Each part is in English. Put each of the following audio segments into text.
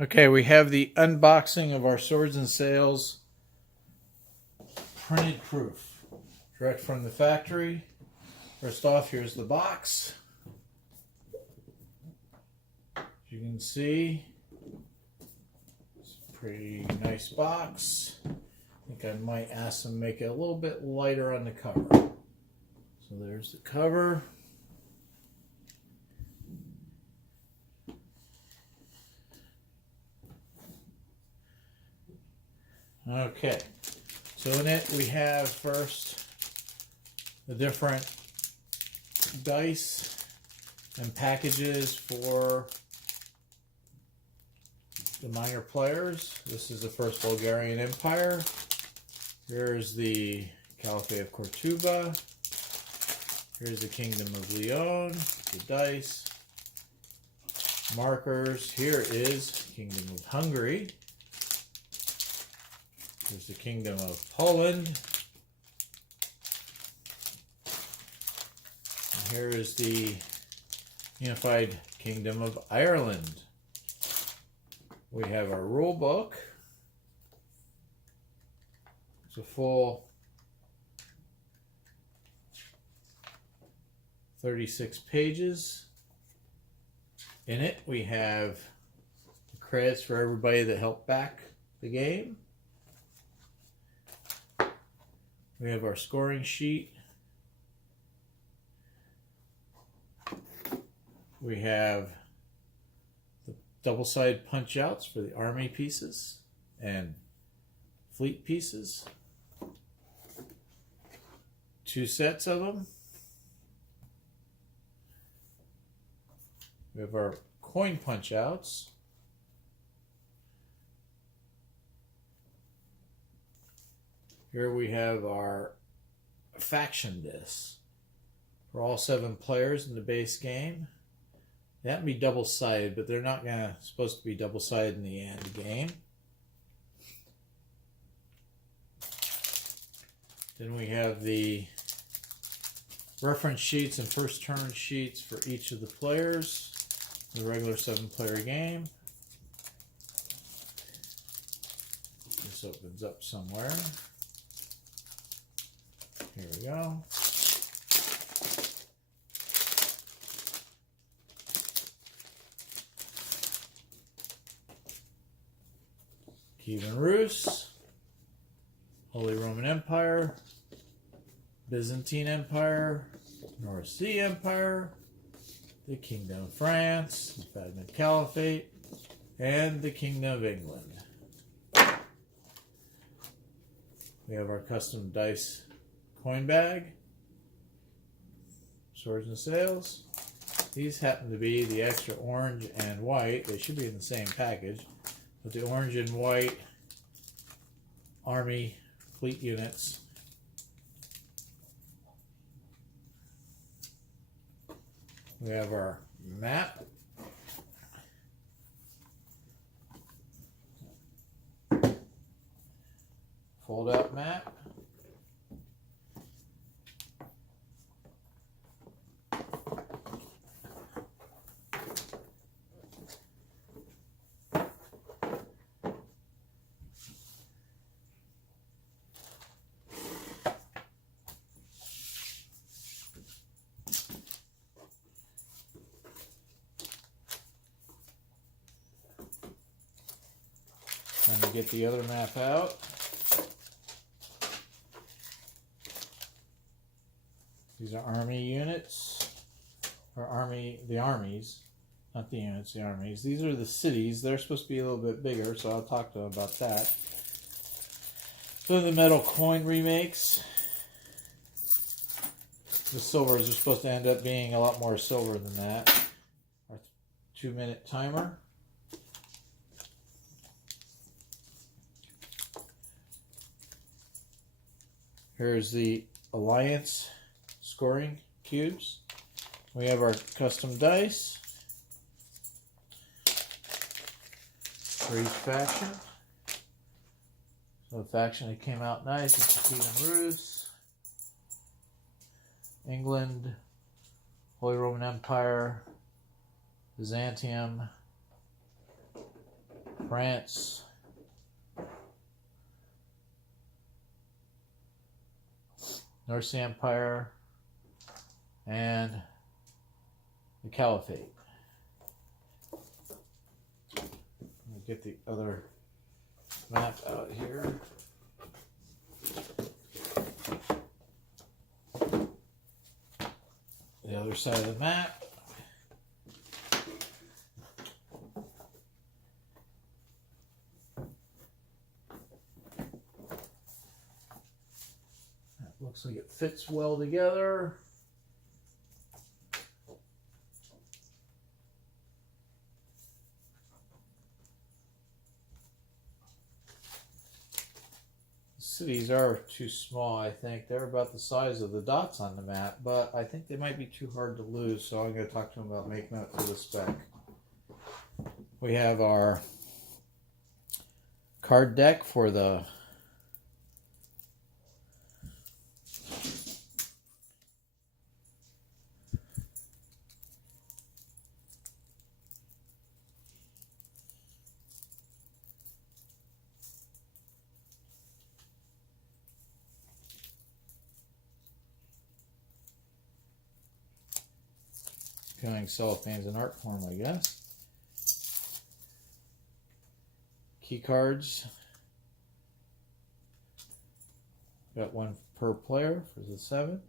Okay, we have the unboxing of our Swords and Sails printed proof, direct from the factory. First off, here's the box. As you can see, it's a pretty nice box. I think I might ask them to make it a little bit lighter on the cover. So there's the cover. Okay, so in it we have first the different dice and packages for the minor players. This is the First Bulgarian Empire. Here's the Caliphate of Cortuba. Here's the Kingdom of Leon, the dice, markers. Here is Kingdom of Hungary. Here's the Kingdom of Poland. And here is the Unified Kingdom of Ireland. We have our rule book. It's a full 36 pages. In it, we have the credits for everybody that helped back the game. We have our scoring sheet. We have the double-sided punch-outs for the army pieces and fleet pieces. 2 sets of them. We have our coin punch-outs. Here we have our faction discs for all 7 players in the base game. They have to be double-sided, but they're not supposed to be double-sided in the end game. Then we have the reference sheets and first turn sheets for each of the players in the regular 7-player game. This opens up somewhere. Here we go. Kievan Rus, Holy Roman Empire, Byzantine Empire, North Sea Empire, the Kingdom of France, the Fatimid Caliphate, and the Kingdom of England. We have our custom dice coin bag, Swords and Sails. These happen to be the extra orange and white. They should be in the same package, but the orange and white army fleet units. We have our map. Fold out map. Trying to get the other map out. These are army units, or the armies, not the units, the armies. These are the cities. They're supposed to be a little bit bigger, so I'll talk to them about that. So the metal coin remakes. The silvers are supposed to end up being a lot more silver than that. Our 2-minute timer. Here's the Alliance scoring cubes. We have our custom dice for each faction. So the faction that came out nice is the Kievan Rus, England, Holy Roman Empire, Byzantium, France, North Sea Empire, and the Caliphate. Let me get the other map out here. The other side of the map. That looks like it fits well together. Cities are too small, I think. They're about the size of the dots on the map, but I think they might be too hard to lose, so I'm going to talk to them about making up for the spec. We have our card deck for the peeling cellophane's an art form, I guess. Key cards. Got one per player for the 7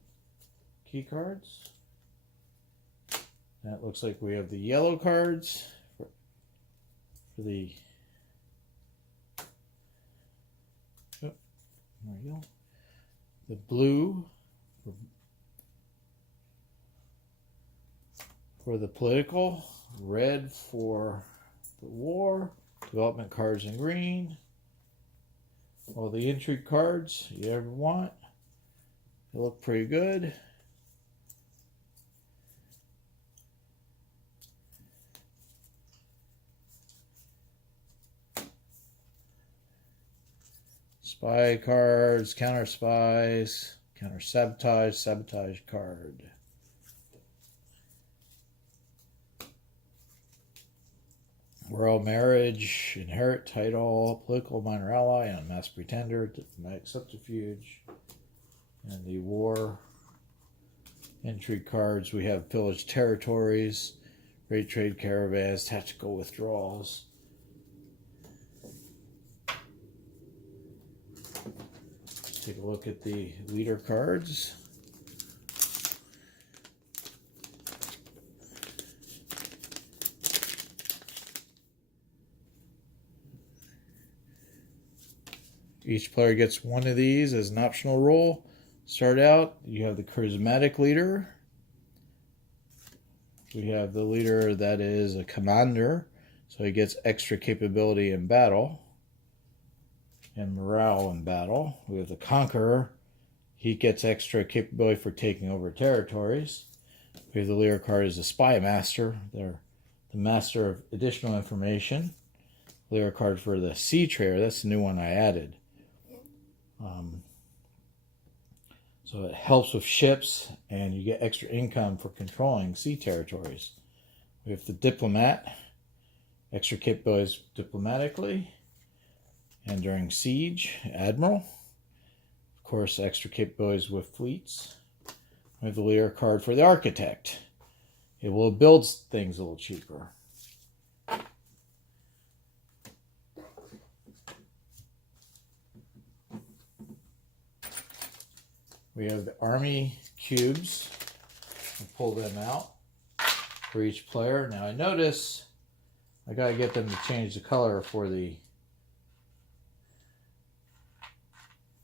key cards. That looks like we have the yellow cards for the. Oh, there we go. The blue for the political, red for the war, development cards in green, all the intrigue cards you ever want. They look pretty good. Spy cards, counter spies, counter sabotage, sabotage card. Royal marriage, inherit title, political minor ally, unmasked pretender, diplomatic subterfuge, and the war intrigue cards. We have pillaged territories, great trade caravans, tactical withdrawals. Take a look at the leader cards. Each player gets one of these as an optional role. Start out, you have the charismatic leader. We have the leader that is a commander, so he gets extra capability in battle and morale in battle. We have the conqueror. He gets extra capability for taking over territories. We have the leader card as the spy master. They're the master of additional information. Leader card for the sea trader. That's the new one I added. So it helps with ships, and you get extra income for controlling sea territories. We have the diplomat, extra capabilities diplomatically, and during siege, admiral. Of course, extra capabilities with fleets. We have the leader card for the architect. It will build things a little cheaper. We have the army cubes. I'll pull them out for each player. Now I notice I gotta get them to change the color for the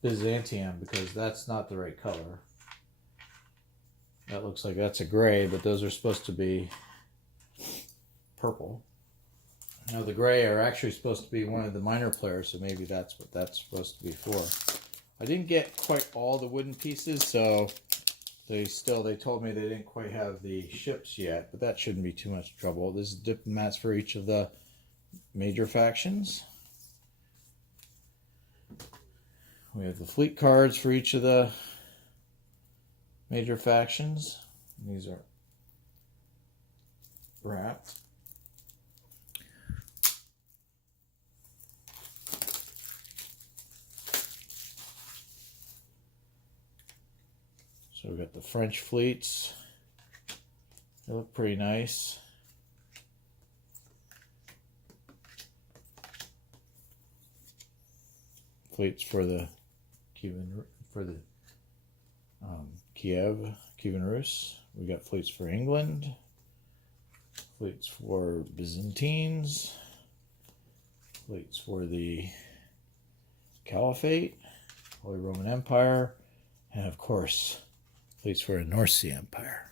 Byzantium because that's not the right color. That looks like that's a gray, but those are supposed to be purple. Now the gray are actually supposed to be one of the minor players, so maybe that's what that's supposed to be for. I didn't get quite all the wooden pieces, so they told me they didn't quite have the ships yet, but that shouldn't be too much trouble. This is diplomats for each of the major factions. We have the fleet cards for each of the major factions. These are wrapped. So we've got the French fleets. They look pretty nice. Fleets for the Kievan Rus. We got fleets for England. Fleets for Byzantines. Fleets for the Caliphate, Holy Roman Empire, and of course, fleets for the North Sea Empire.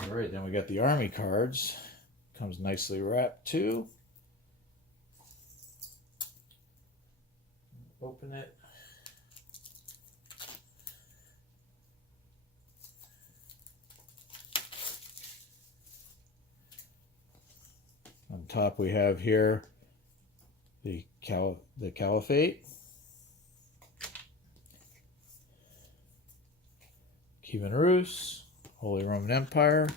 All right, then we got the army cards. Comes nicely wrapped too. Open it. On top we have here the Caliphate, Kievan Rus, Holy Roman Empire.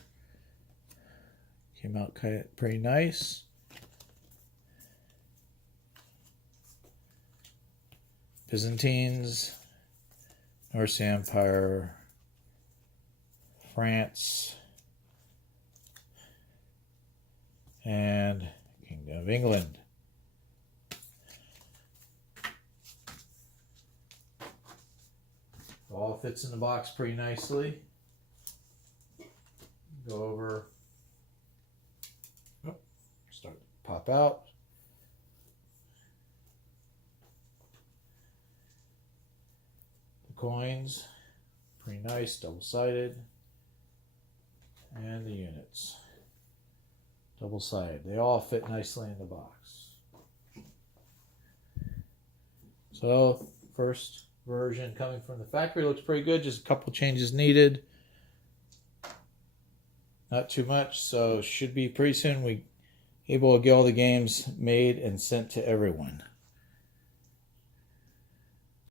Came out pretty nice. Byzantines, North Sea Empire, France, and Kingdom of England. All fits in the box pretty nicely. Go over, start to pop out. The coins, pretty nice, double-sided. And the units, double-sided. They all fit nicely in the box. So, first version coming from the factory looks pretty good. Just a couple changes needed. Not too much, so should be pretty soon we able to get all the games made and sent to everyone.